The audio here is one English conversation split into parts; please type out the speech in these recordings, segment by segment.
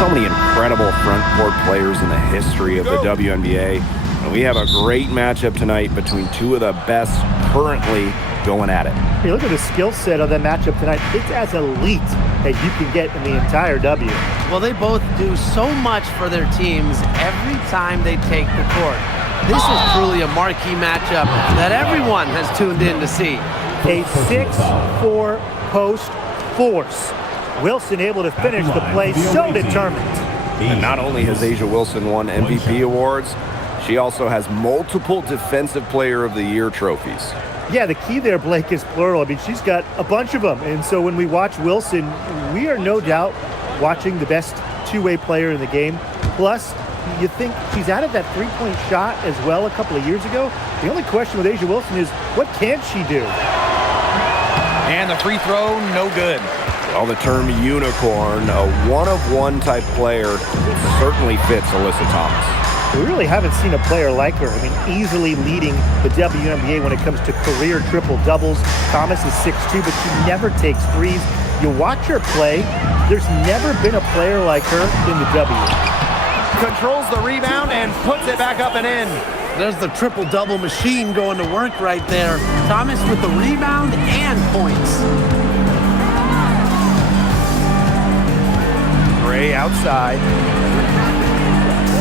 so many incredible front court players in the history of the WNBA. And we have a great matchup tonight between two of the best currently going at it. Hey, look at the skill set of that matchup tonight. It's as elite as you can get in the entire W. Well, they both do so much for their teams every time they take the court. This is truly a marquee matchup that everyone has tuned in to see. A 6-4 post force. Wilson able to finish the play, so determined. And not only has A'ja Wilson won MVP awards, she also has multiple Defensive Player of the Year trophies. Yeah, the key there, Blake, is plural. I mean, she's got a bunch of them. And so when we watch Wilson, we are no doubt watching the best two-way player in the game. Plus, you think she's added that three-point shot as well a couple of years ago. The only question with A'ja Wilson is, what can she do? And the free throw, no good. Well, the term unicorn, a one-of-one type player, certainly fits Alyssa Thomas. We really haven't seen a player like her. I mean, easily leading the WNBA when it comes to career triple-doubles. Thomas is 6'2", but she never takes threes. You watch her play, there's never been a player like her in the W. Controls the rebound and puts it back up and in. There's the triple-double machine going to work right there. Thomas with the rebound and points. Gray outside.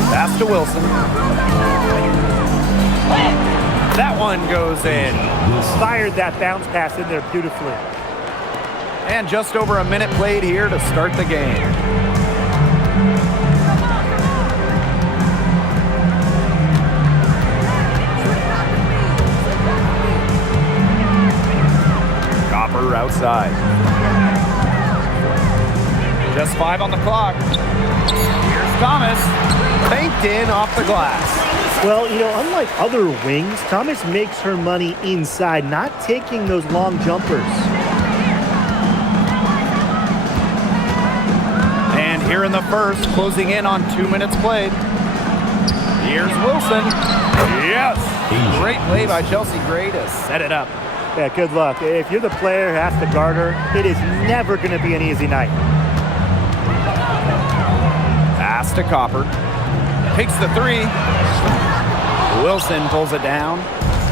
Pass to Wilson. That one goes in. Fired that bounce pass in there beautifully. And just over a minute played here to start the game. Copper outside. Just 5 on the clock. Here's Thomas. Banked in off the glass. Well, you know, unlike other wings, Thomas makes her money inside, not taking those long jumpers. And here in the first, closing in on 2 minutes played. Here's Wilson. Yes! Great play by Chelsea Gray to set it up. Yeah, good luck. If you're the player who has to guard her, it is never going to be an easy night. Pass to Copper. Takes the three. Wilson pulls it down.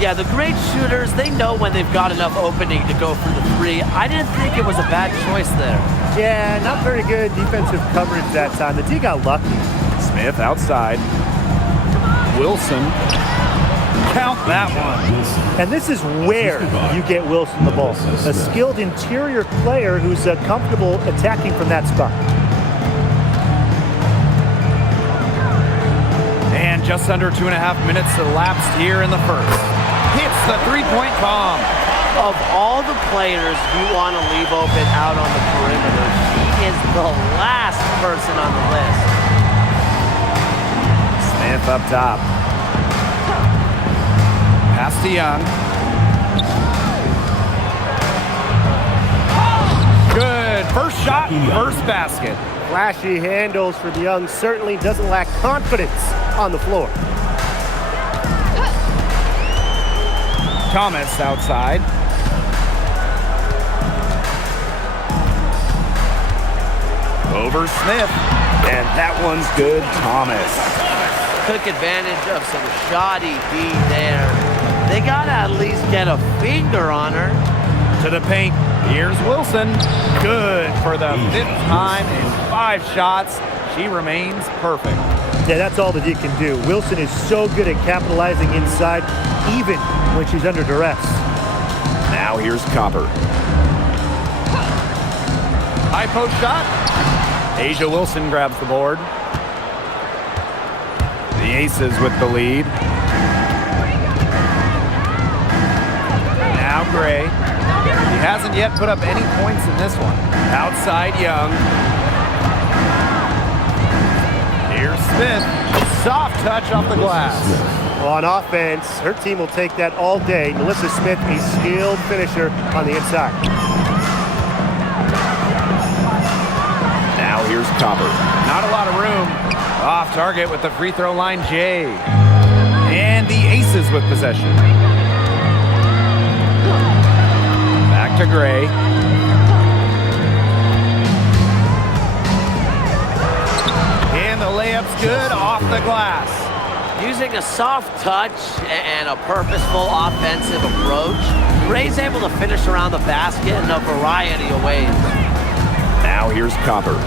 Yeah, the great shooters, they know when they've got enough opening to go for the three. I didn't think it was a bad choice there. Yeah, not very good defensive coverage that time. The D got lucky. Smith outside. Wilson. Count that one. And this is where you get Wilson the ball. A skilled interior player who's comfortable attacking from that spot. And just under 2.5 minutes elapsed here in the first. Hits the three-point bomb. Of all the players you want to leave open out on the perimeter, she is the last person on the list. Smith up top. Pass to Young. Good. First shot, first basket. Flashy handles for the Young. Certainly doesn't lack confidence on the floor. Thomas outside. Over Smith. And that one's good, Thomas. Took advantage of some shoddy D there. They got to at least get a finger on her. To the paint. Here's Wilson. Good for the 5th time in 5 shots. She remains perfect. Yeah, that's all that he can do. Wilson is so good at capitalizing inside, even when she's under duress. Now here's Copper. High post shot. A'ja Wilson grabs the board. The Aces with the lead. Now Gray. He hasn't yet put up any points in this one. Outside Young. Here's Smith. Soft touch off the glass. On offense, her team will take that all day. Melissa Smith, a skilled finisher on the inside. Now here's Copper. Not a lot of room. Off target with the free throw line, Jay. And the Aces with possession. Back to Gray. layup's good off the glass. Using a soft touch and a purposeful offensive approach, Gray's able to finish around the basket in a variety of ways. Now here's Copper.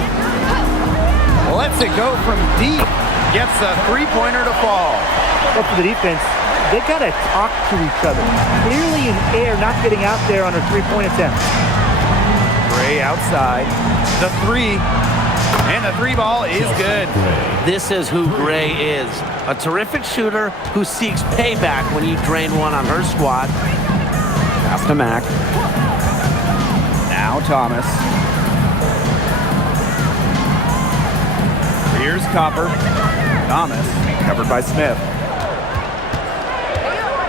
Lets it go from deep. Gets a three-pointer to fall. But for the defense, they got to talk to each other. Clearly in air, not getting out there on a three-point attempt. Gray outside. The three. And the three ball is good. This is who Gray is. A terrific shooter who seeks payback when you drain one on her squad. Pass to Mack. Now Thomas. Here's Copper. Thomas, covered by Smith.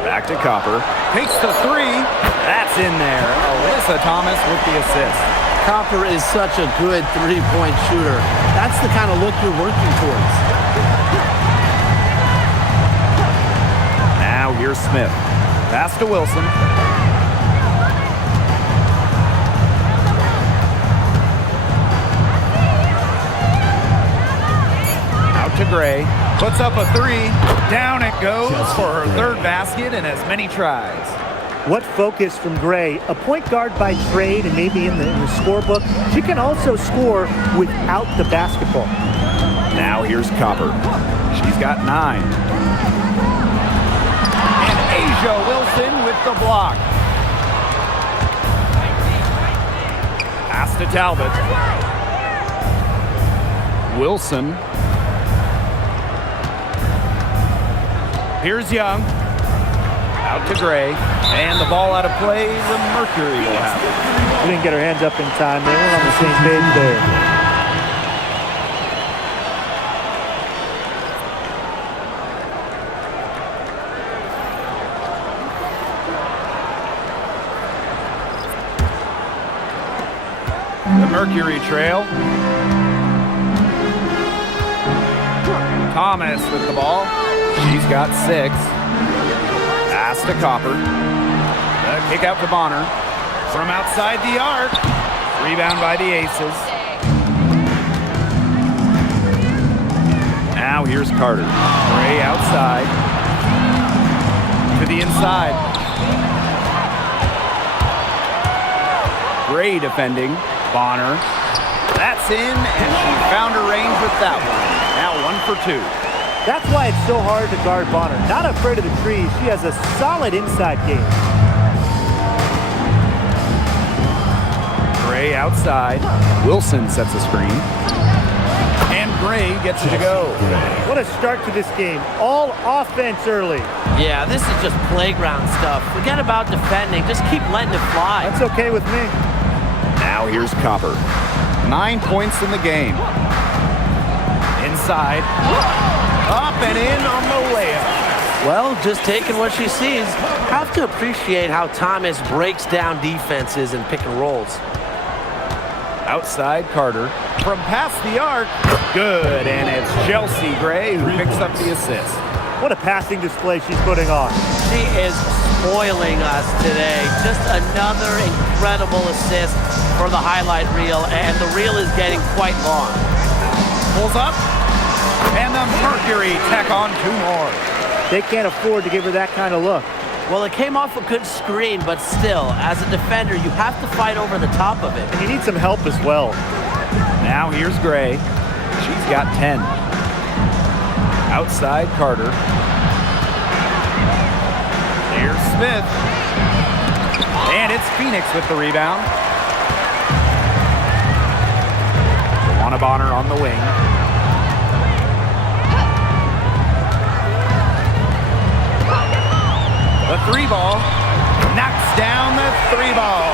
Back to Copper. Takes the three. That's in there. Alyssa Thomas with the assist. Copper is such a good three-point shooter. That's the kind of look you're working towards. Now here's Smith. Pass to Wilson. Out to Gray. Puts up a three. Down it goes for her third basket in as many tries. What focus from Gray. A point guard by trade and maybe in the scorebook. She can also score without the basketball. Now here's Copper. She's got 9. And Asia Wilson with the block. Pass to Talbot. Wilson. Here's Young. Out to Gray. And the ball out of play. The Mercury will have it. She didn't get her hands up in time. They weren't on the same page there. The Mercury trail. Thomas with the ball. She's got 6. Pass to Copper. The kick out to Bonner. From outside the arc. Rebound by the Aces. Now here's Carter. Gray outside. To the inside. Gray defending. Bonner. That's in, and she found her range with that one. Now 1 for 2. That's why it's so hard to guard Bonner. Not afraid of the trees. She has a solid inside game. Gray outside. Wilson sets a screen. And Gray gets it to go. What a start to this game. All offense early. Yeah, this is just playground stuff. Forget about defending. Just keep letting it fly. That's okay with me. Now here's Copper. 9 points in the game. Inside. Up and in on the layup. Well, just taking what she sees. Have to appreciate how Thomas breaks down defenses and pick and rolls. Outside Carter. From past the arc. Good, and it's Chelsea Gray who picks up the assist. What a passing display she's putting on. She is spoiling us today. Just another incredible assist for the highlight reel, and the reel is getting quite long. Pulls up, and the Mercury tack on 2 more. They can't afford to give her that kind of look. Well, it came off a good screen, but still, as a defender, you have to fight over the top of it. And you need some help as well. Now here's Gray. She's got 10. Outside Carter. Here's Smith. And it's Phoenix with the rebound. Juana Bonner on the wing. The 3 ball. Knocks down the 3 ball.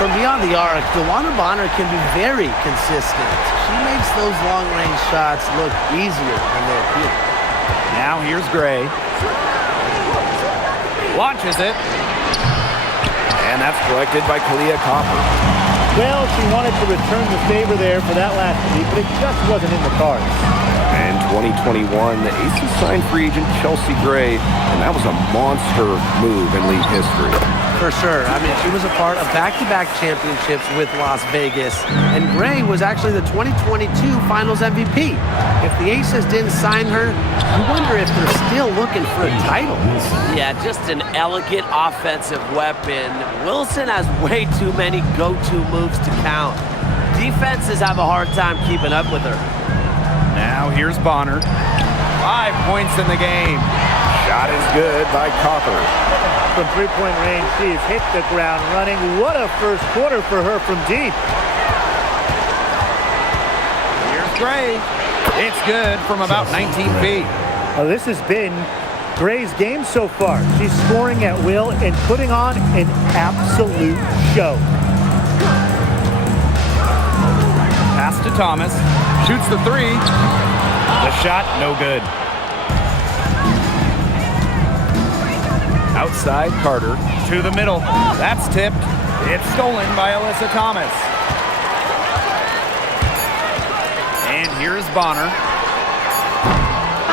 From beyond the arc, DeWanna Bonner can be very consistent. She makes those long-range shots look easier than they appear. Now here's Gray. Launches it. And that's collected by Kalia Copper. Well, she wanted to return the favor there for that last week, but it just wasn't in the cards. And 2021, the Aces signed free agent Chelsea Gray, and that was a monster move in league history. For sure. I mean, she was a part of back-to-back championships with Las Vegas, and Gray was actually the 2022 Finals MVP. If the Aces didn't sign her, I wonder if they're still looking for a title. Yeah, just an elegant offensive weapon. Wilson has way too many go-to moves to count. Defenses have a hard time keeping up with her. Now here's Bonner. 5 points in the game. Shot is good by Copper. From three-point range, she has hit the ground running. What a first quarter for her from deep. Here's Gray. It's good from about 19 feet. Well, this has been Gray's game so far. She's scoring at will and putting on an absolute show. Pass to Thomas. Shoots the three. The shot, no good. Outside Carter to the middle. That's tipped. It's stolen by Alyssa Thomas. And here's Bonner.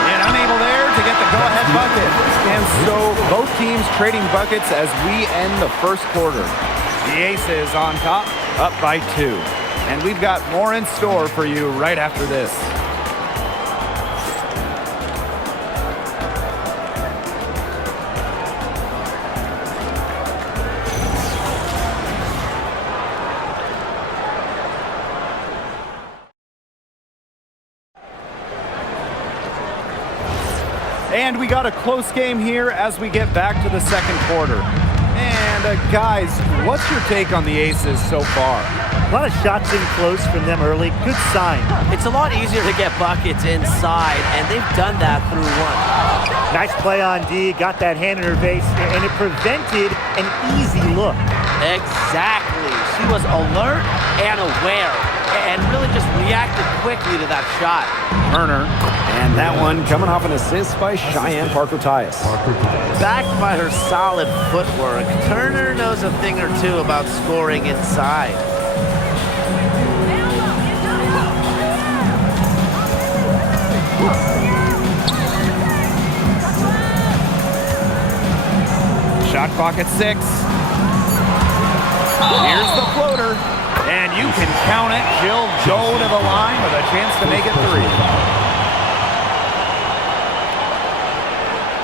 And unable there to get the go-ahead bucket. And so both teams trading buckets as we end the first quarter. The Aces on top, up by 2. And we've got more in store for you right after this. And we got a close game here as we get back to the second quarter. And guys, what's your take on the Aces so far? A lot of shots in close from them early. Good sign. It's a lot easier to get buckets inside, and they've done that through one. Nice play on D. Got that hand in her face, and it prevented an easy look. Exactly. She was alert and aware, and really just reacted quickly to that shot. Turner. And that one coming off an assist by Cheyenne Parker-Tyus. Backed by her solid footwork, Turner knows a thing or two about scoring inside. Shot clock at 6. Here's the floater. And you can count it. She'll go to the line with a chance to make it 3.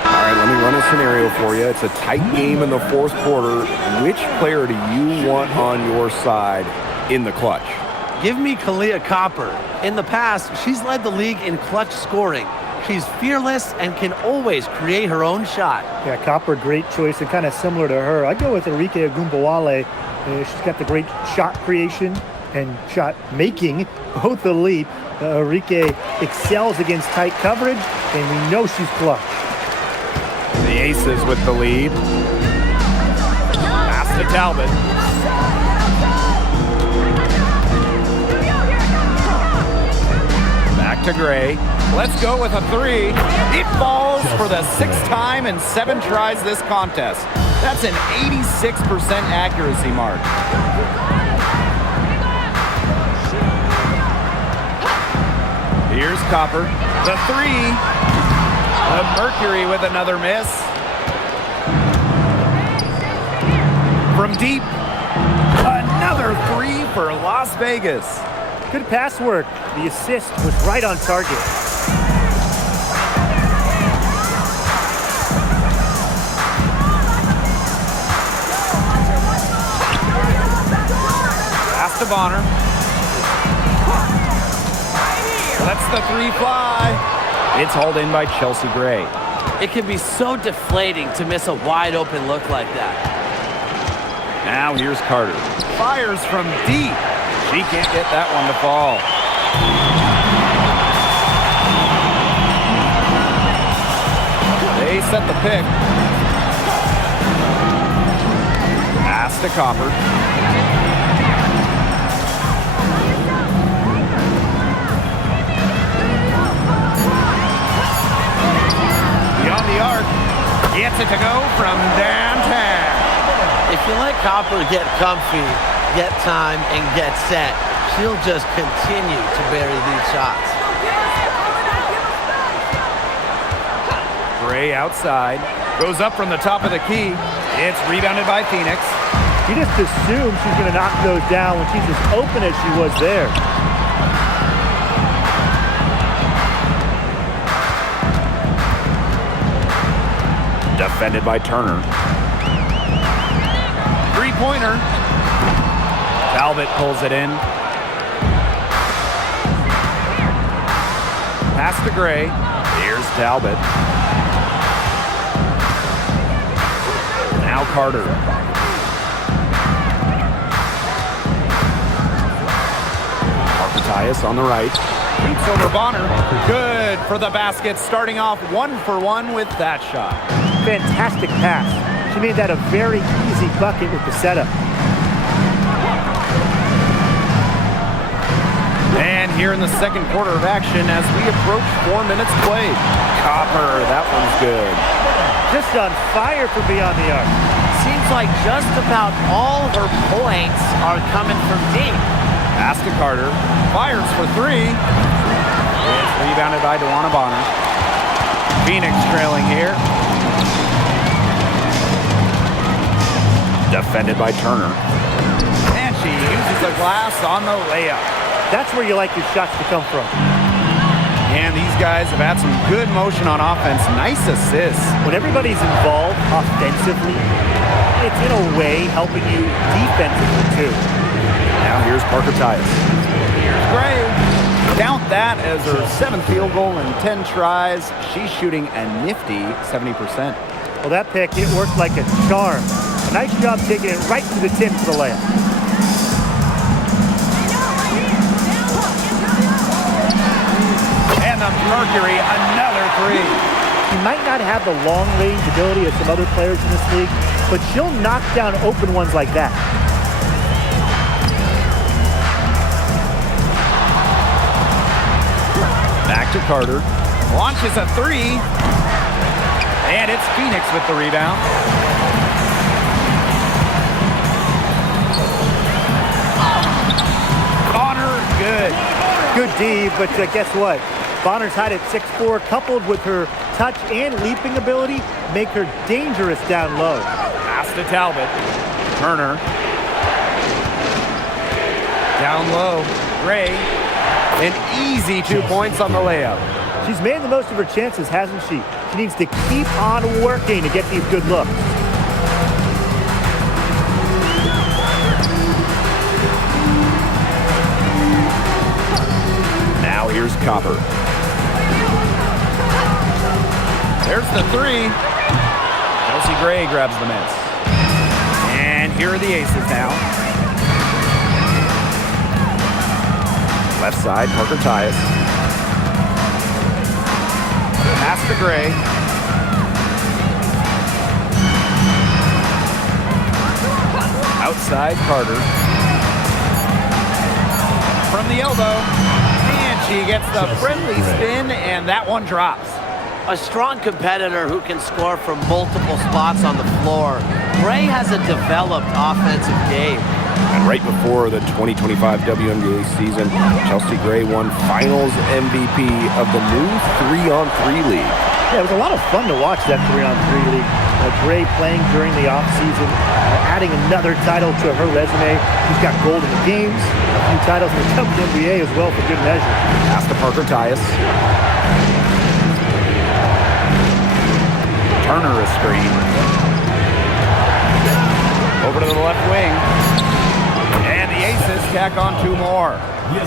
All right, let me run a scenario for you. It's a tight game in the fourth quarter. Which player do you want on your side in the clutch? Give me Kalia Copper. In the past, she's led the league in clutch scoring. She's fearless and can always create her own shot. Yeah, Copper, great choice and kind of similar to her. I'd go with Enrique Agumbawale. She's got the great shot creation and shot making, both elite. Enrique excels against tight coverage, and we know she's clutch. The Aces with the lead. Pass to Talbot. Back to Gray. Let's go with a 3. It falls for the 6th time in 7 tries this contest. That's an 86% accuracy mark. Here's Copper. The 3. The Mercury with another miss. From deep. Another 3 for Las Vegas. Good pass work. The assist was right on target. Pass to Bonner. Lets the 3 fly. It's hauled in by Chelsea Gray. It can be so deflating to miss a wide open look like that. Now here's Carter. Fires from deep. She can't get that one to fall. They set the pick. Pass to Copper. Beyond the arc. Gets it to go from downtown. If you let Copper get comfy, get time, and get set, she'll just continue to bury these shots. Gray outside. Goes up from the top of the key. It's rebounded by Phoenix. She just assumes she's going to knock those down when she's as open as she was there. Defended by Turner. Three-pointer. Talbot pulls it in. Pass to Gray. Here's Talbot. Now Carter. Tyus on the right. Beats over Bonner. Good for the basket. Starting off 1-for-1 with that shot. Fantastic pass. She made that a very easy bucket with the setup. And here in the second quarter of action as we approach 4 minutes played. Copper, that one's good. Just on fire for beyond the arc. Seems like just about all her points are coming from deep. Pass to Carter. Fires for three. It's rebounded by DeWanna Bonner. Phoenix trailing here. Defended by Turner. And she uses the glass on the layup. That's where you like your shots to come from. And these guys have had some good motion on offense. Nice assists. When everybody's involved offensively, it's in a way helping you defensively too. Now here's Parker Tyus. Here's Gray. Count that as her 7th field goal in 10 tries. She's shooting a nifty 70%. Well, that pick, it worked like a charm. A nice job taking it right to the tin for the layup. And the Mercury, another three. She might not have the long range ability of some other players in this league, but she'll knock down open ones like that. Back to Carter. Launches a three. And it's Phoenix with the rebound. Bonner, good. Good D, but guess what? Bonner's height at 6'4", coupled with her touch and leaping ability, make her dangerous down low. Pass to Talbot. Turner. Down low. Gray. An easy 2 points on the layup. She's made the most of her chances, hasn't she? She needs to keep on working to get these good looks. Now here's Copper. There's the three. Chelsea Gray grabs the miss. And here are the aces now. Left side, Parker Tyus. Pass to Gray. Outside, Carter. From the elbow. And she gets the friendly spin, and that one drops. A strong competitor who can score from multiple spots on the floor. Gray has a developed offensive game. And right before the 2025 WNBA season, Chelsea Gray won Finals MVP of the new 3-on-3 league. Yeah, it was a lot of fun to watch that 3-on-3 league. Gray playing during the offseason, adding another title to her resume. She's got gold in the games, a few titles in the WNBA as well for good measure. Pass to Parker Tyus. Turner a screen. Over to the left wing. And the aces tack on two more.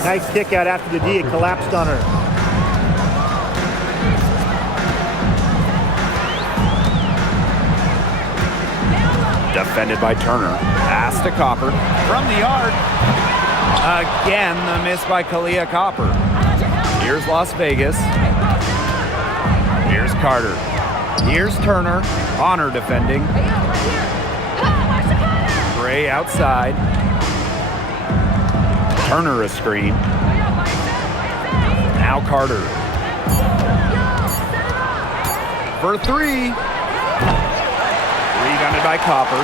Nice kick out after the D. It collapsed on her. Defended by Turner. Pass to Copper. From the yard. Again, the miss by Kalia Copper. Here's Las Vegas. Here's Carter. Here's Turner. Honor defending. Gray outside. Turner a screen. Now Carter. For three. Rebounded by Copper.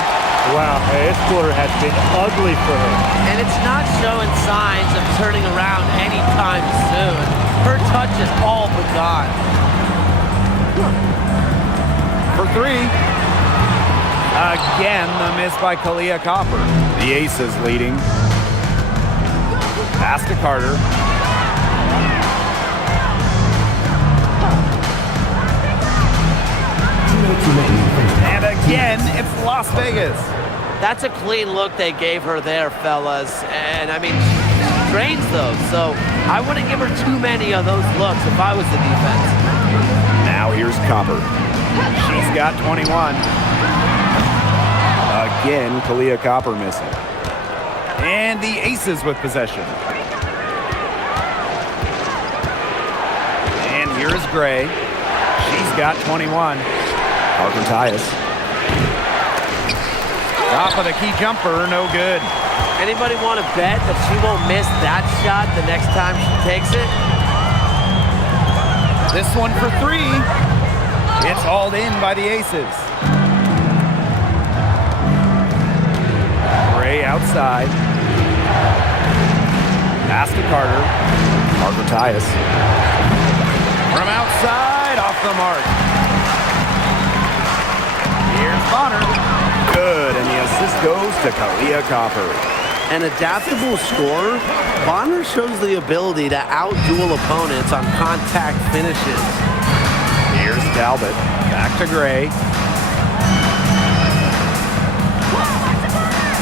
Wow, this quarter has been ugly for her. And it's not showing signs of turning around anytime soon. Her touch is all but gone. for three. Again, the miss by Kalia Copper. The Aces leading. Pass to Carter. And again, it's Las Vegas. That's a clean look they gave her there, fellas. And, I mean, she trains those, so I wouldn't give her too many of those looks if I was the defense. Now here's Copper. She's got 21. Again, Kalia Copper missing. And the Aces with possession. And here is Gray. She's got 21. Parker Tyus. Top of the key jumper, no good. Anybody want to bet that she won't miss that shot the next time she takes it? This one for three. It's hauled in by the Aces. Gray outside. Pass to Carter. Parker Tyus. From outside, off the mark. Here's Bonner. Good, and the assist goes to Kalia Copper. An adaptable scorer, Bonner shows the ability to outduel opponents on contact finishes. Here's Talbot. Back to Gray.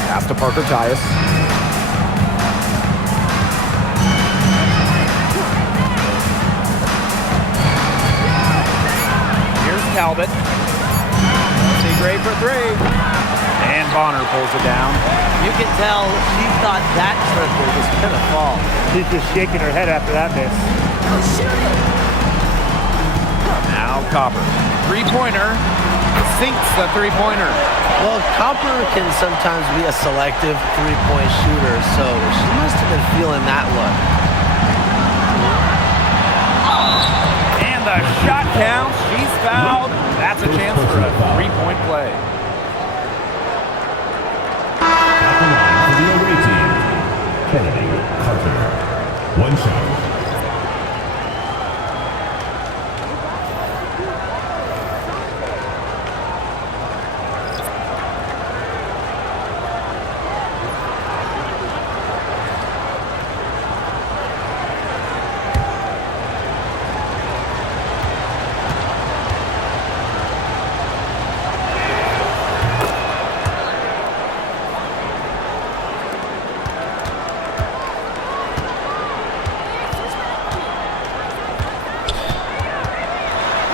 Pass to Parker Tyus. Here's Talbot. See Gray for three. And Bonner pulls it down. You can tell she thought that triple was going to fall. She's just shaking her head after that miss. Now Copper. Three-pointer. Sinks the three-pointer. Well, Copper can sometimes be a selective three-point shooter, so she must have been feeling that look. And the shot counts. She's fouled. That's a chance for a three-point play. For the away team, Kennedy Carter. One shot.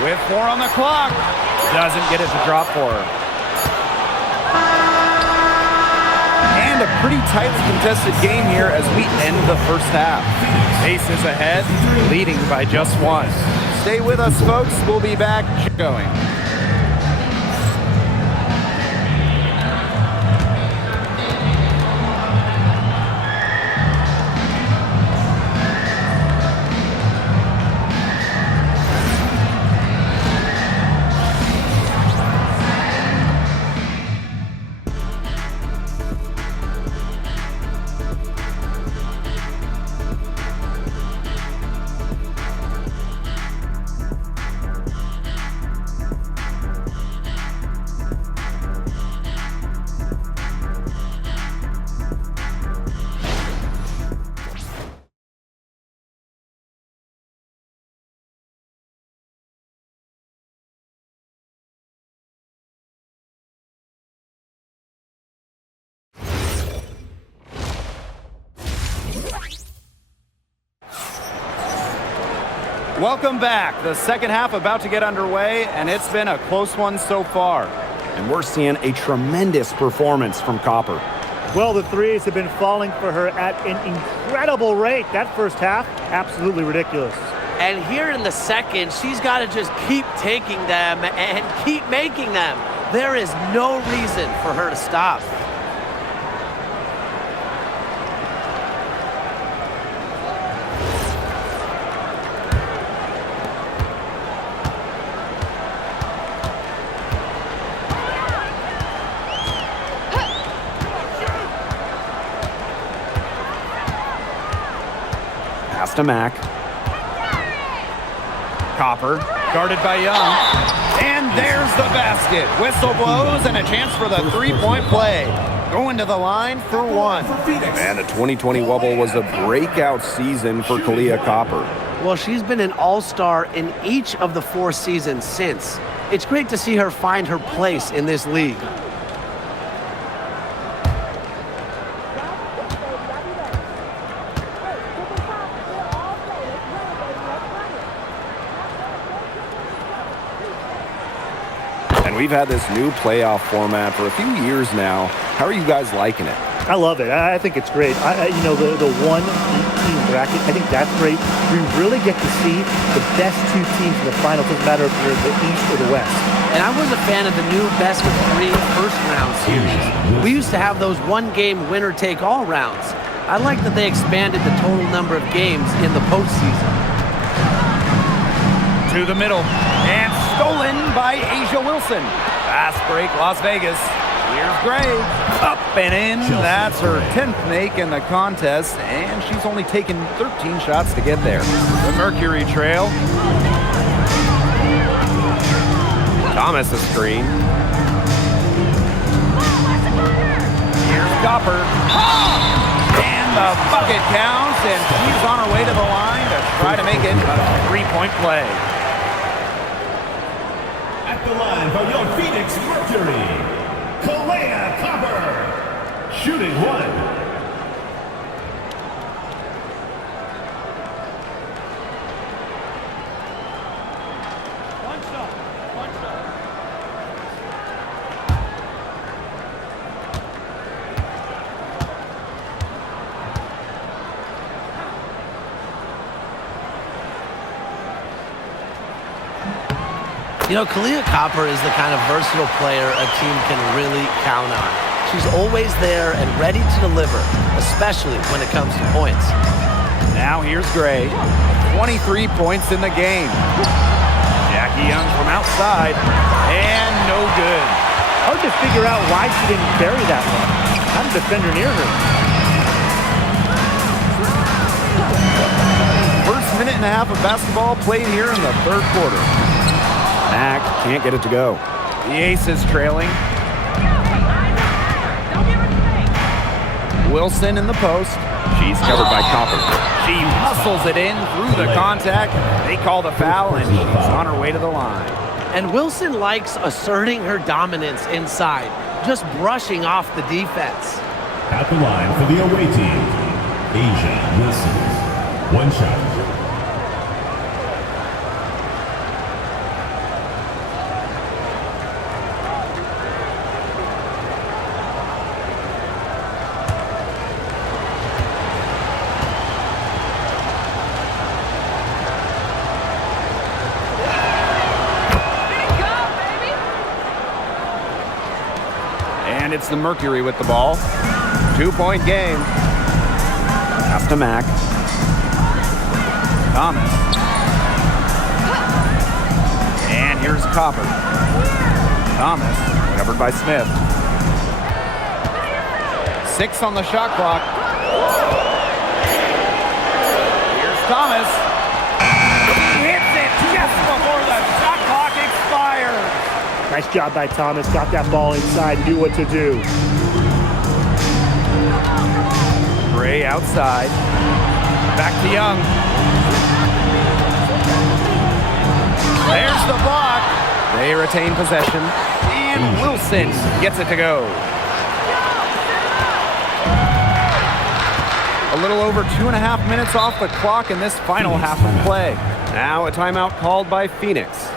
With 4 on the clock. Doesn't get it to drop for her. And a pretty tightly contested game here as we end the first half. Aces ahead, leading by just 1. Stay with us, folks. We'll be back going. Welcome back. The second half about to get underway, and it's been a close one so far. And we're seeing a tremendous performance from Copper. Well, the threes have been falling for her at an incredible rate. That first half, absolutely ridiculous. And here in the second, she's got to just keep taking them and keep making them. There is no reason for her to stop. Pass to Mack. Copper, guarded by Young. And there's the basket. Whistle blows and a chance for the three-point play. Going to the line for one. And the 2020 Wubble was a breakout season for Kalia Copper. Well, she's been an all-star in each of the 4 seasons since. It's great to see her find her place in this league. And we've had this new playoff format for a few years now. How are you guys liking it? I love it. I think it's great. You know, the 1-team bracket, I think that's great. We really get to see the best 2 teams in the final. It doesn't matter if you're in the East or the West. And I was a fan of the new best-of-3 first-round series. We used to have those one-game winner-take-all rounds. I like that they expanded the total number of games in the postseason. To the middle. And stolen by Asia Wilson. Fast break, Las Vegas. Here's Gray. Up and in. That's her 10th make in the contest, and she's only taken 13 shots to get there. The Mercury trail. Thomas a screen. Here's Copper. And the bucket counts, and she's on her way to the line to try to make it a three-point play. At the line from your Phoenix Mercury, Kalia Copper, shooting 1. You know, Kalia Copper is the kind of versatile player a team can really count on. She's always there and ready to deliver, especially when it comes to points. Now here's Gray. 23 points in the game. Jackie Young from outside. And no good. Hard to figure out why she didn't bury that one. Not a defender near her. First minute and a half of basketball played here in the third quarter. Mack can't get it to go. The Aces trailing. Wilson in the post. She's covered by Copper. She hustles it in through the contact. They call the foul, and she's on her way to the line. And Wilson likes asserting her dominance inside, just brushing off the defense. At the line for the away team, Asia Wilson. 1 shot. And it's the Mercury with the ball. 2-point game. Pass to Mack. Thomas. And here's Copper. Thomas, covered by Smith. 6 on the shot clock. Here's Thomas. He hits it just before the shot clock expires. Nice job by Thomas. Got that ball inside, knew what to do. Gray outside. Back to Young. There's the block. They retain possession. And Wilson gets it to go. A little over 2.5 minutes off the clock in this final half of play. Now a timeout called by Phoenix.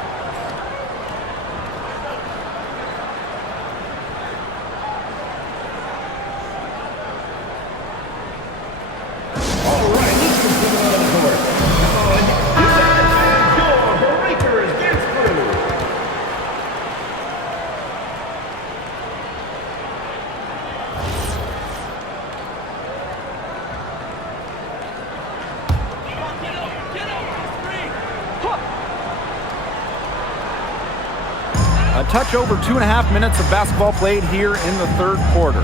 A touch over 2.5 minutes of basketball played here in the third quarter.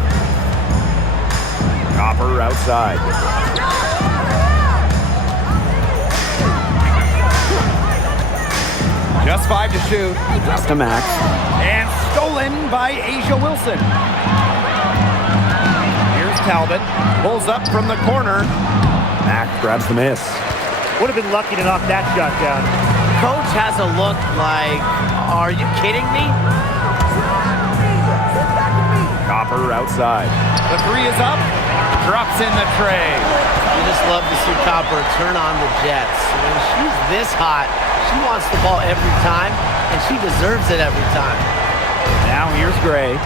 Copper outside. Just 5 to shoot. Pass to Mac. And stolen by A'ja Wilson. Here's Talbot. Pulls up from the corner. Mac grabs the miss. Would have been lucky to knock that shot down. Coach has a look like, are you kidding me? Copper outside. The three is up. Drops in the tray. You just love to see Copper turn on the Jets. When she's this hot, she wants the ball every time, and she deserves it every time. Now here's Gray.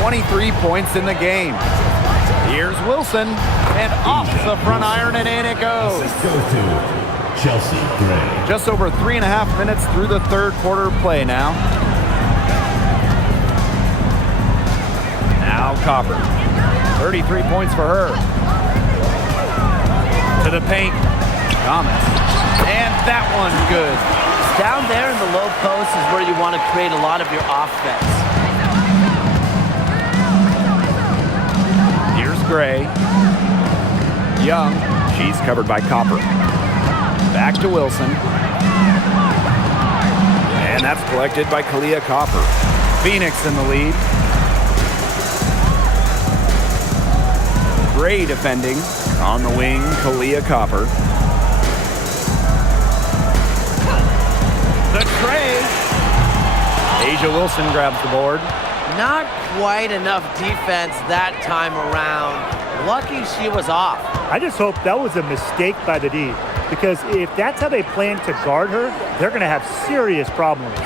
23 points in the game. Here's Wilson. And off the front iron, and in it goes. Assist goes to Chelsea Gray. Just over 3.5 minutes through the third quarter play now. Now Copper. 33 points for her. To the paint. Thomas. And that one's good. Down there in the low post is where you want to create a lot of your offense. Here's Gray. Young. She's covered by Copper. Back to Wilson. And that's collected by Kalia Copper. Phoenix in the lead. Gray defending. On the wing, Kalia Copper. The tray. A'ja Wilson grabs the board. Not quite enough defense that time around. Lucky she was off. I just hope that was a mistake by the D, because if that's how they plan to guard her, they're going to have serious problems.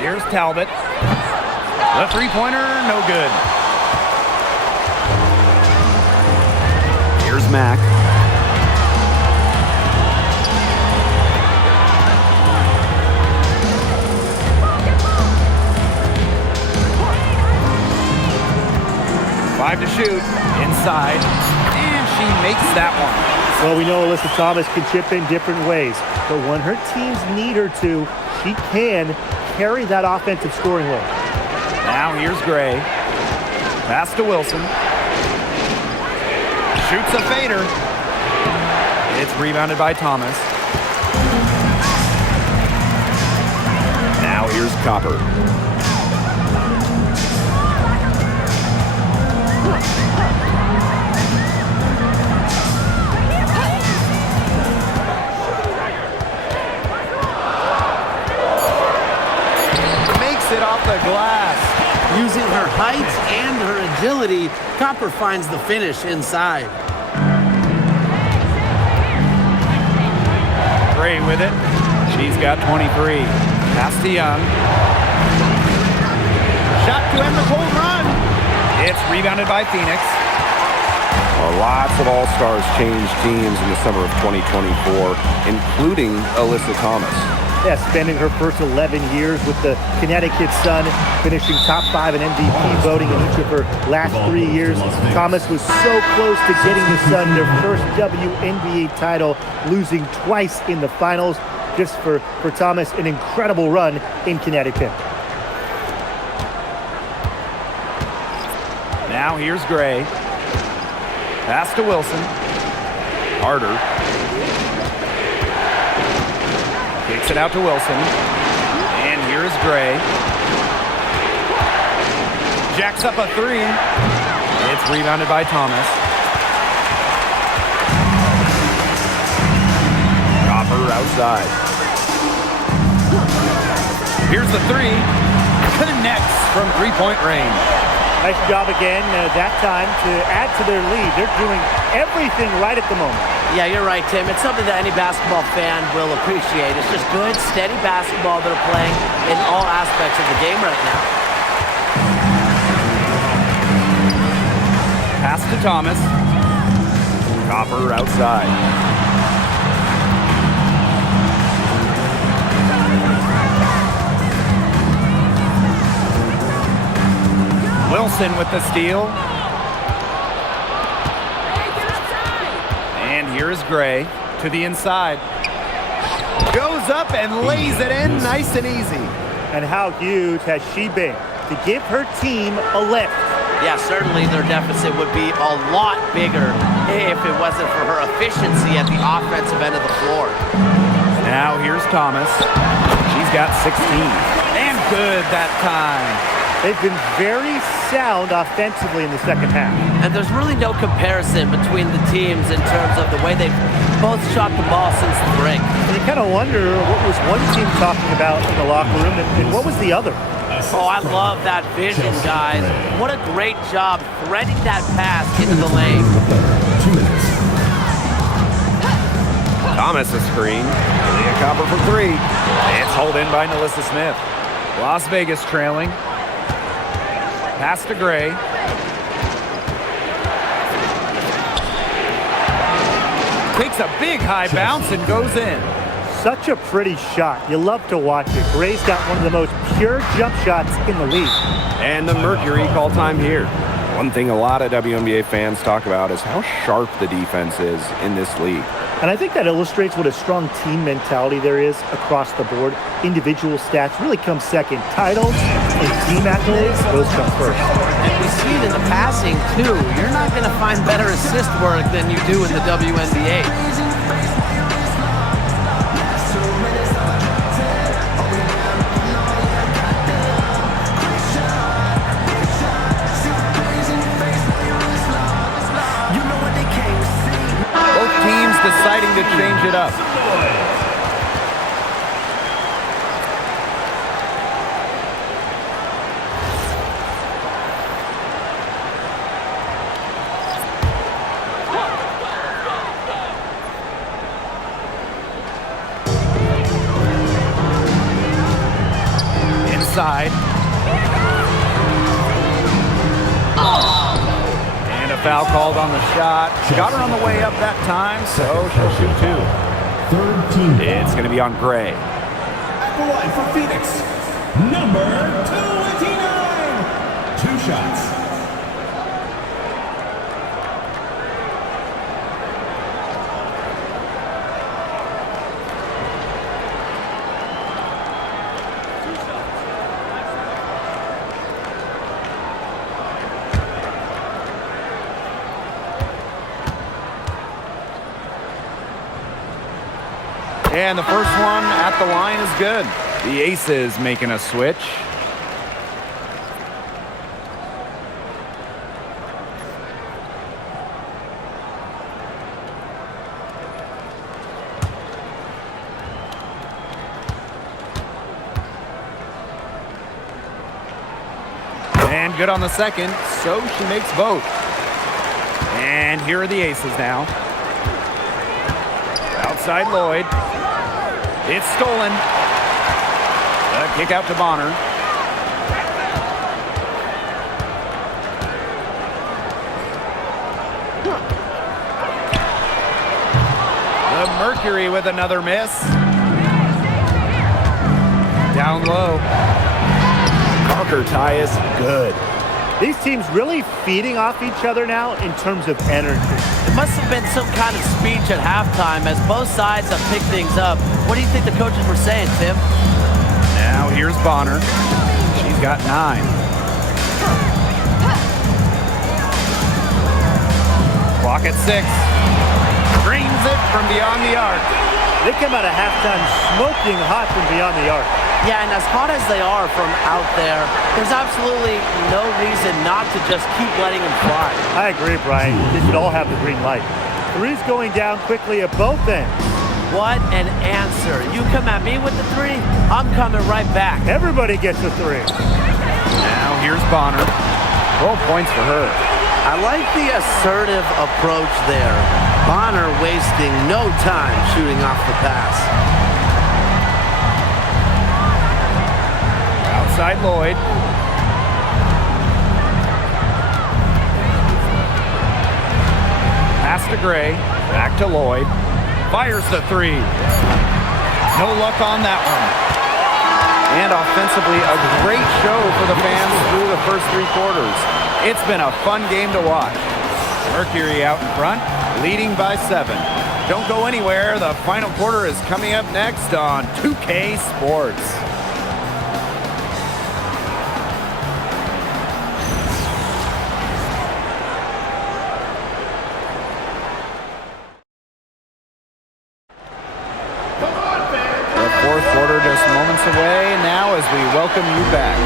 Here's Talbot. The three-pointer, no good. Here's Mac. Five to shoot. Inside. And she makes that one. Well, we know Alyssa Thomas can chip in different ways, but when her teams need her to, she can carry that offensive scoring load. Now here's Gray. Pass to Wilson. Shoots a fader. It's rebounded by Thomas. Now here's Copper. Makes it off the glass. Using her height and her agility, Copper finds the finish inside. Gray with it. She's got 23. Pass to Young. Shot to end the cold run. It's rebounded by Phoenix. Well, lots of All-Stars changed teams in the summer of 2024, including Alyssa Thomas. Yeah, spending her first 11 years with the Connecticut Sun, finishing top 5 in MVP voting in each of her last 3 years. Thomas was so close to getting the Sun their first WNBA title, losing twice in the finals. Just for Thomas, an incredible run in Connecticut. Now here's Gray. Pass to Wilson. Harder. Kicks it out to Wilson. And here's Gray. Jacks up a three. It's rebounded by Thomas. Copper outside. Here's the three. Connects from three-point range. Nice job again that time to add to their lead. They're doing everything right at the moment. Yeah, you're right, Tim. It's something that any basketball fan will appreciate. It's just good, steady basketball they're playing in all aspects of the game right now. Pass to Thomas. Copper outside. Wilson with the steal. And here's Gray to the inside. Goes up and lays it in nice and easy. And how huge has she been to give her team a lift? Yeah, certainly their deficit would be a lot bigger if it wasn't for her efficiency at the offensive end of the floor. Now here's Thomas. She's got 16. And good that time. They've been very sound offensively in the second half. And there's really no comparison between the teams in terms of the way they've both shot the ball since the break. And you kind of wonder what was one team talking about in the locker room and what was the other? Oh, I love that vision, guys. What a great job threading that pass into the lane. 2 minutes. Thomas a screen. Leah Copper for 3. It's hauled in by Melissa Smith. Las Vegas trailing. Pass to Gray. Takes a big high bounce and goes in. Such a pretty shot. You love to watch it. Gray's got one of the most pure jump shots in the league. And the Mercury call time here. One thing a lot of WNBA fans talk about is how sharp the defense is in this league. And I think that illustrates what a strong team mentality there is across the board. Individual stats really come second. Titles and team accolades, those come first. And we see it in the passing, too. You're not going to find better assist work than you do in the WNBA. Both teams deciding to change it up. Inside. And a foul called on the shot. Got her on the way up that time, so she'll shoot 2. Third team. It's going to be on Gray. At the line for Phoenix, number 2 shots. And the first one at the line is good. The Aces making a switch. And good on the second, so she makes both. And here are the Aces now. Outside Lloyd. It's stolen. A kick out to Bonner. The Mercury with another miss. Down low. Parker Tyus, good. These teams really feeding off each other now in terms of energy. It must have been some kind of speech at halftime as both sides have picked things up. What do you think the coaches were saying, Tim? Now here's Bonner. She's got 9. Clock at 6. Dreams it from beyond the arc. They come out of halftime smoking hot from beyond the arc. Yeah, and as hot as they are from out there, there's absolutely no reason not to just keep letting them fly. I agree, Brian. They should all have the green light. Three's going down quickly at both ends. What an answer. You come at me with the 3, I'm coming right back. Everybody gets a 3. Now here's Bonner. 12 points for her. I like the assertive approach there. Bonner wasting no time shooting off the pass. Outside Lloyd. Pass to Gray. Back to Lloyd. Fires the 3. No luck on that one. And offensively, a great show for the fans through the first 3 quarters. It's been a fun game to watch. Mercury out in front, leading by 7. Don't go anywhere. The final quarter is coming up next on 2K Sports. Come on, fans. quarter just moments away now as we welcome you back.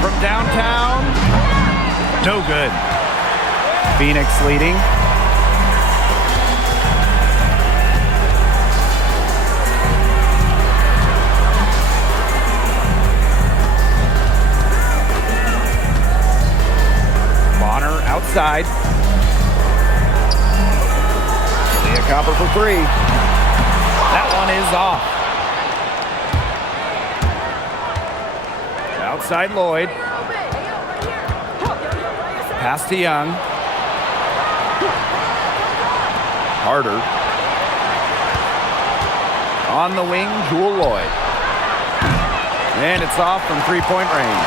From downtown, no good. Phoenix leading. Bonner outside. Leah Copper for three. That one is off. Outside Lloyd. Pass to Young. Harder. On the wing, Jewel Lloyd. And it's off from three-point range.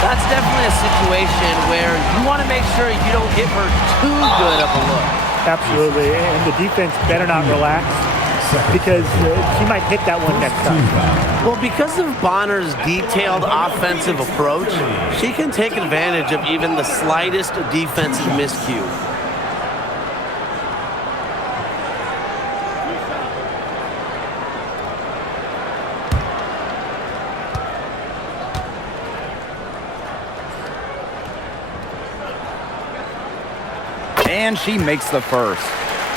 That's definitely a situation where you want to make sure you don't give her too good of a look. Absolutely, and the defense better not relax because she might hit that one next time. Well, because of Bonner's detailed offensive approach, she can take advantage of even the slightest defensive miscue. And she makes the first.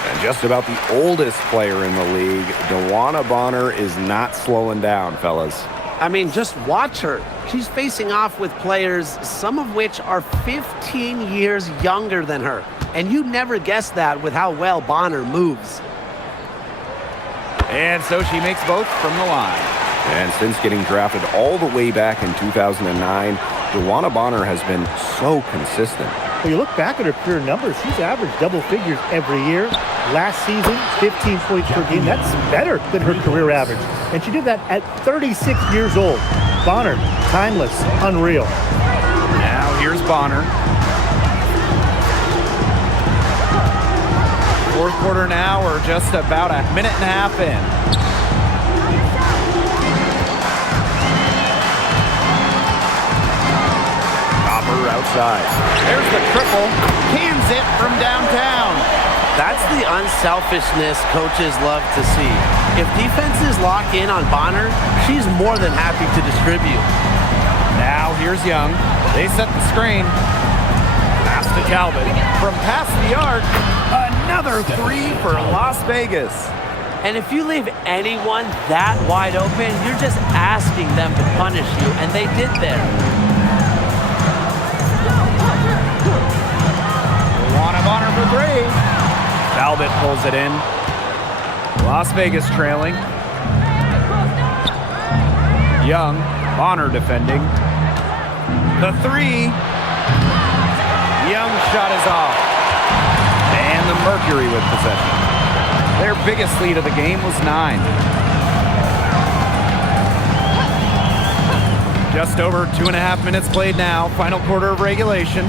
And just about the oldest player in the league, DeWanna Bonner is not slowing down, fellas. I mean, just watch her. She's facing off with players, some of which are 15 years younger than her. And you never guess that with how well Bonner moves. And so she makes both from the line. And since getting drafted all the way back in 2009, DeWanna Bonner has been so consistent. When you look back at her career numbers, she's averaged double figures every year. Last season, 15 points per game. That's better than her career average. And she did that at 36 years old. Bonner, timeless, unreal. Now here's Bonner. Fourth quarter now, we're just about a minute and a half in. Outside. There's the triple. Cans it from downtown. That's the unselfishness coaches love to see. If defenses lock in on Bonner, she's more than happy to distribute. Now here's Young. They set the screen. Pass to Talbot. From past the arc, another three for Las Vegas. And if you leave anyone that wide open, you're just asking them to punish you, and they did there. Bonner for three. Talbot pulls it in. Las Vegas trailing. Young, Bonner defending. The three. Young shot is off. And the Mercury with possession. Their biggest lead of the game was 9. Just over 2.5 minutes played now. Final quarter of regulation.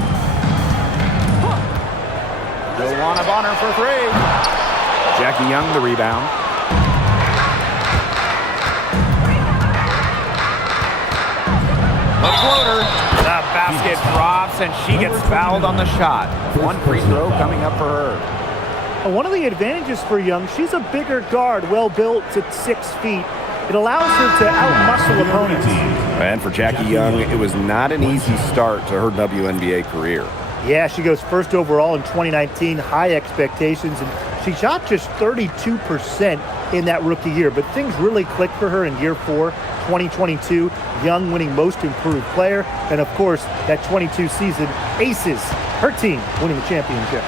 DeWanna Bonner for three. Jackie Young, the rebound. The floater. The basket drops, and she gets fouled on the shot. One free throw coming up for her. One of the advantages for Young, she's a bigger guard, well built at 6 feet. It allows her to out-muscle opponents. And for Jackie Young, it was not an easy start to her WNBA career. Yeah, she goes first overall in 2019, high expectations, and she shot just 32% in that rookie year. But things really clicked for her in year 4, 2022. Young winning most improved player, and of course, that 22 season, Aces, her team winning the championship.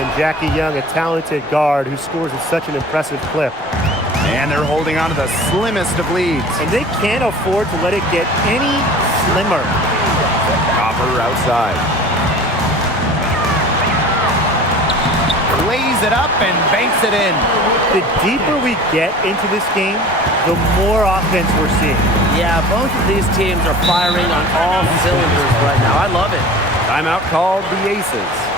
And Jackie Young, a talented guard who scores at such an impressive clip. And they're holding on to the slimmest of leads. And they can't afford to let it get any slimmer. Copper outside. Lays it up and banks it in. The deeper we get into this game, the more offense we're seeing. Yeah, both of these teams are firing on all cylinders right now. I love it. Timeout called the Aces.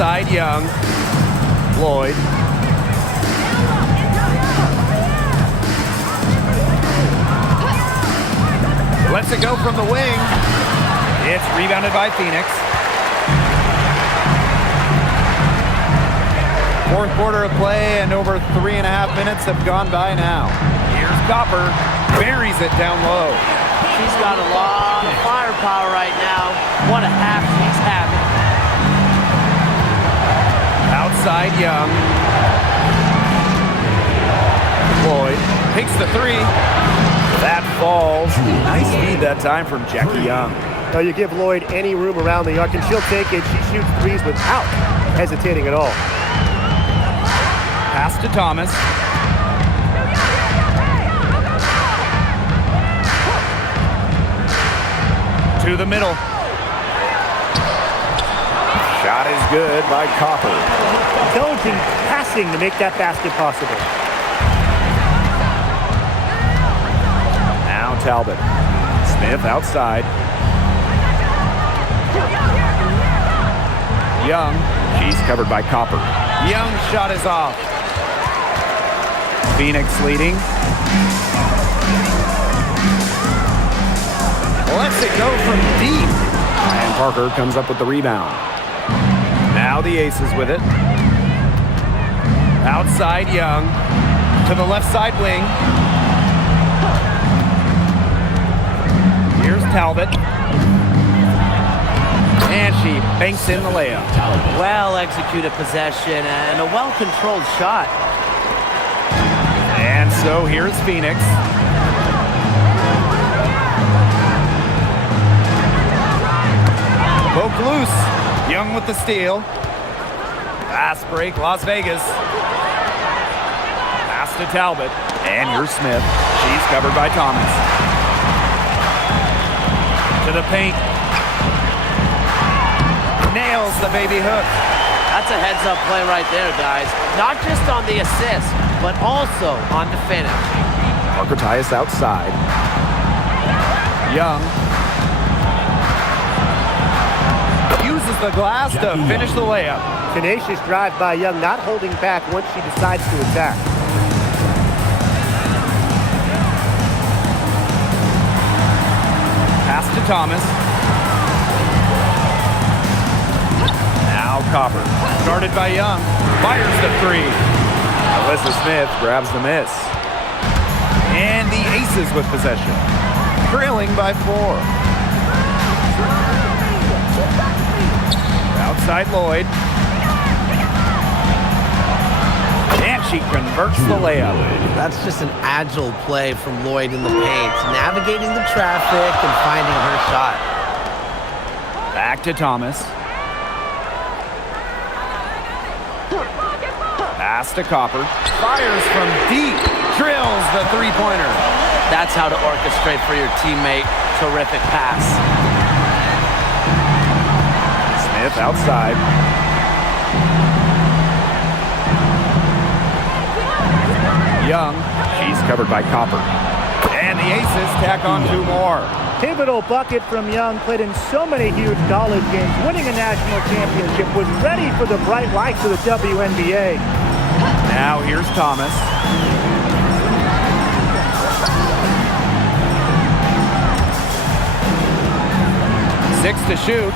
Outside Young. Lloyd. Lets it go from the wing. It's rebounded by Phoenix. Fourth quarter of play, and over 3.5 minutes have gone by now. Here's Copper. Buries it down low. She's got a lot of firepower right now. What a half she's having. Outside Young. Lloyd takes the three. That falls. Nice feed that time from Jackie Young. Now you give Lloyd any room around the arc, and she'll take it. She shoots threes without hesitating at all. Pass to Thomas. To the middle. Shot is good by Copper. Intelligent passing to make that basket possible. Now Talbot. Smith outside. Young. She's covered by Copper. Young shot is off. Phoenix leading. Lets it go from deep. And Parker comes up with the rebound. Now the Aces with it. Outside Young. To the left side wing. Here's Talbot. And she banks in the layup. Well-executed possession and a well-controlled shot. And so here's Phoenix. Poke loose. Young with the steal. Fast break, Las Vegas. Pass to Talbot. And here's Smith. She's covered by Thomas. To the paint. Nails the baby hook. That's a heads-up play right there, guys. Not just on the assist, but also on the finish. Parker Tyus outside. Young. Uses the glass to finish the layup. Tenacious drive by Young, not holding back once she decides to attack. Pass to Thomas. Now Copper. Guarded by Young. Fires the three. Alyssa Smith grabs the miss. And the Aces with possession. Trailing by 4. Outside Lloyd. And she converts the layup. That's just an agile play from Lloyd in the paint, navigating the traffic and finding her shot. Back to Thomas. Pass to Copper. Fires from deep. Drills the three-pointer. That's how to orchestrate for your teammate. Terrific pass. Smith outside. Young. She's covered by Copper. And the Aces tack on 2 more. Pivotal bucket from Young, played in so many huge college games, winning a national championship, was ready for the bright lights of the WNBA. Now here's Thomas. Six to shoot.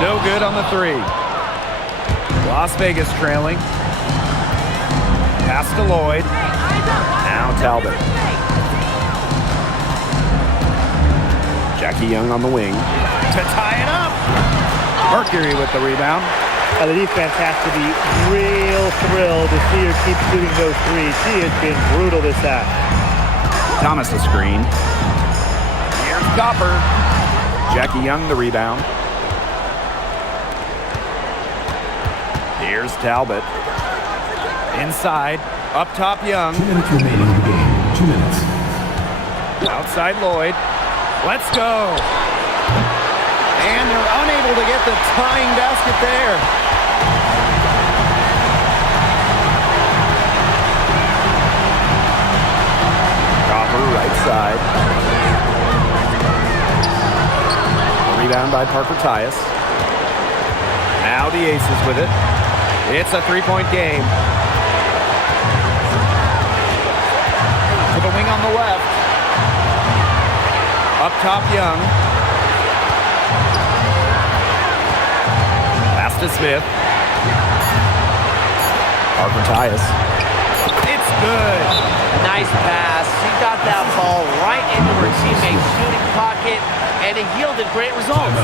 No good on the three. Las Vegas trailing. Pass to Lloyd. Now Talbot. Jackie Young on the wing. To tie it up. Mercury with the rebound. The defense has to be real thrilled to see her keep shooting those threes. She has been brutal this half. Thomas the screen. Here's Copper. Jackie Young the rebound. Here's Talbot. Inside. Up top Young. 2 minutes remaining in the game. 2 minutes. Outside Lloyd. Let's go. And they're unable to get the tying basket there. Copper right side. rebound by Parker Tyus. Now the Aces with it. It's a three-point game. To the wing on the left. Up top, Young. Pass to Smith. Parker Tyus. It's good. Nice pass. She got that ball right into her teammate's shooting pocket, and it yielded great results.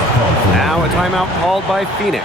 Now a timeout called by Phoenix.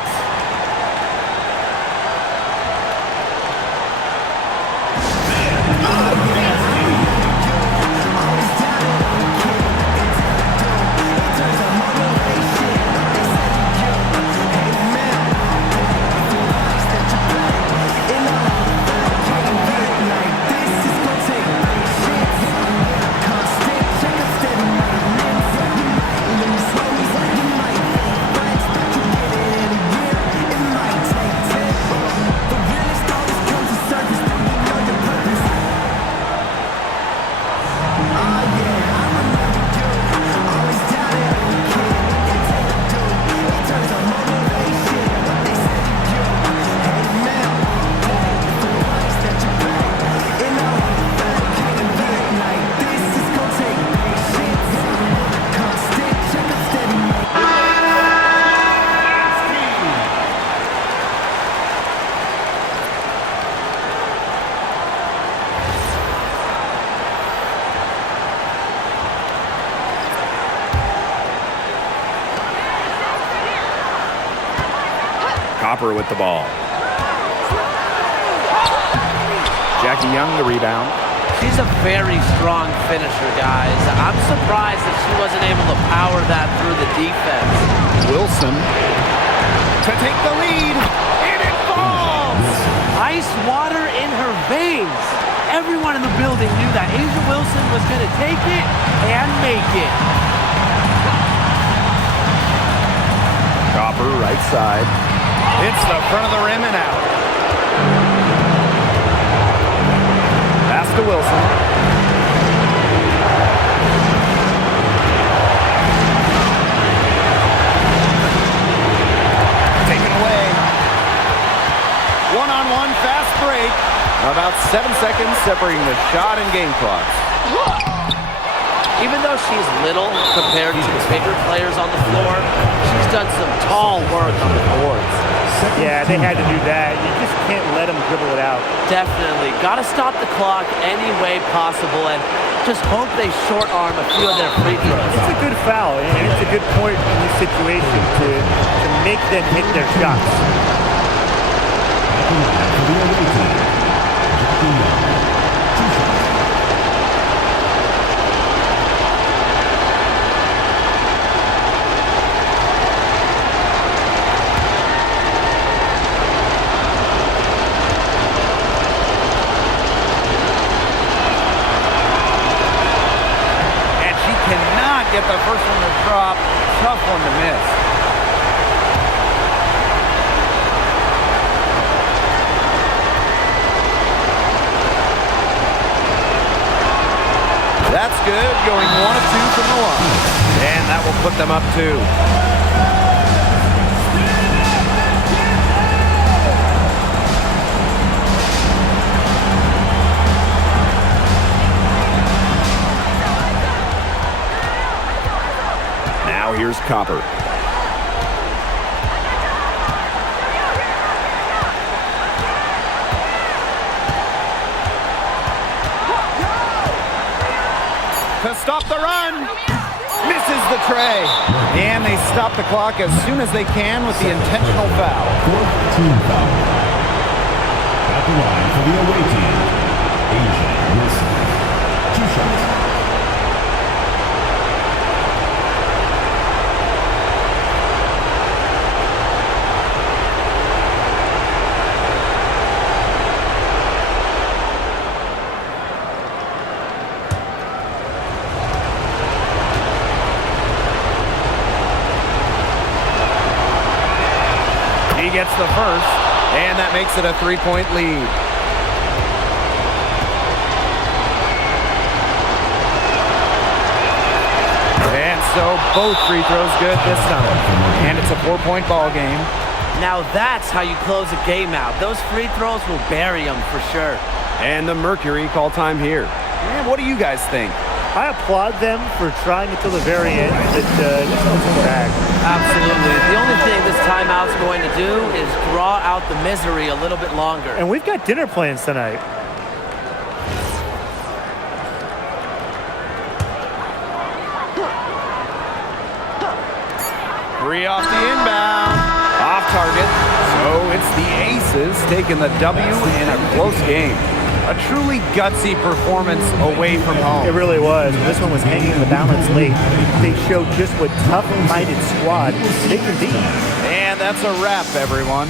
Copper with the ball. Jackie Young the rebound. She's a very strong finisher, guys. I'm surprised that she wasn't able to power that through the defense. Wilson to take the lead, and it falls! Ice water in her veins. Everyone in the building knew that A'ja Wilson was going to take it and make it. Copper right side. It's the front of the rim and out. Pass to Wilson. Taken away. One-on-one fast break. About 7 seconds separating the shot and game clocks. Even though she's little compared to the bigger players on the floor, she's done some tall work on the boards. Yeah, they had to do that. You just can't let them dribble it out. Definitely. Got to stop the clock any way possible and just hope they short arm a few of their free throws. It's a good foul, and it's a good point in this situation to make them hit their shots. Get the first one to drop. Tough one to miss. That's good. Going 1 of 2 from the line. And that will put them up 2. Here's Copper. To stop the run. Misses the tray. And they stop the clock as soon as they can with the intentional foul. 4th team foul. At the line for the away team, A'ja Wilson. 2 shots. He gets the first, and that makes it a 3-point lead. And so both free throws good this time. And it's a 4-point ball game. Now that's how you close a game out. Those free throws will bury them for sure. And the Mercury call time here. Man, what do you guys think? I applaud them for trying until the very end, but just don't come back. Absolutely. The only thing this timeout's going to do is draw out the misery a little bit longer. And we've got dinner plans tonight. Three off the inbound. Off target. So it's the Aces taking the W in a close game. A truly gutsy performance away from home. It really was. This one was hanging in the balance late. They showed just what tough-minded squad they can be. And that's a wrap, everyone.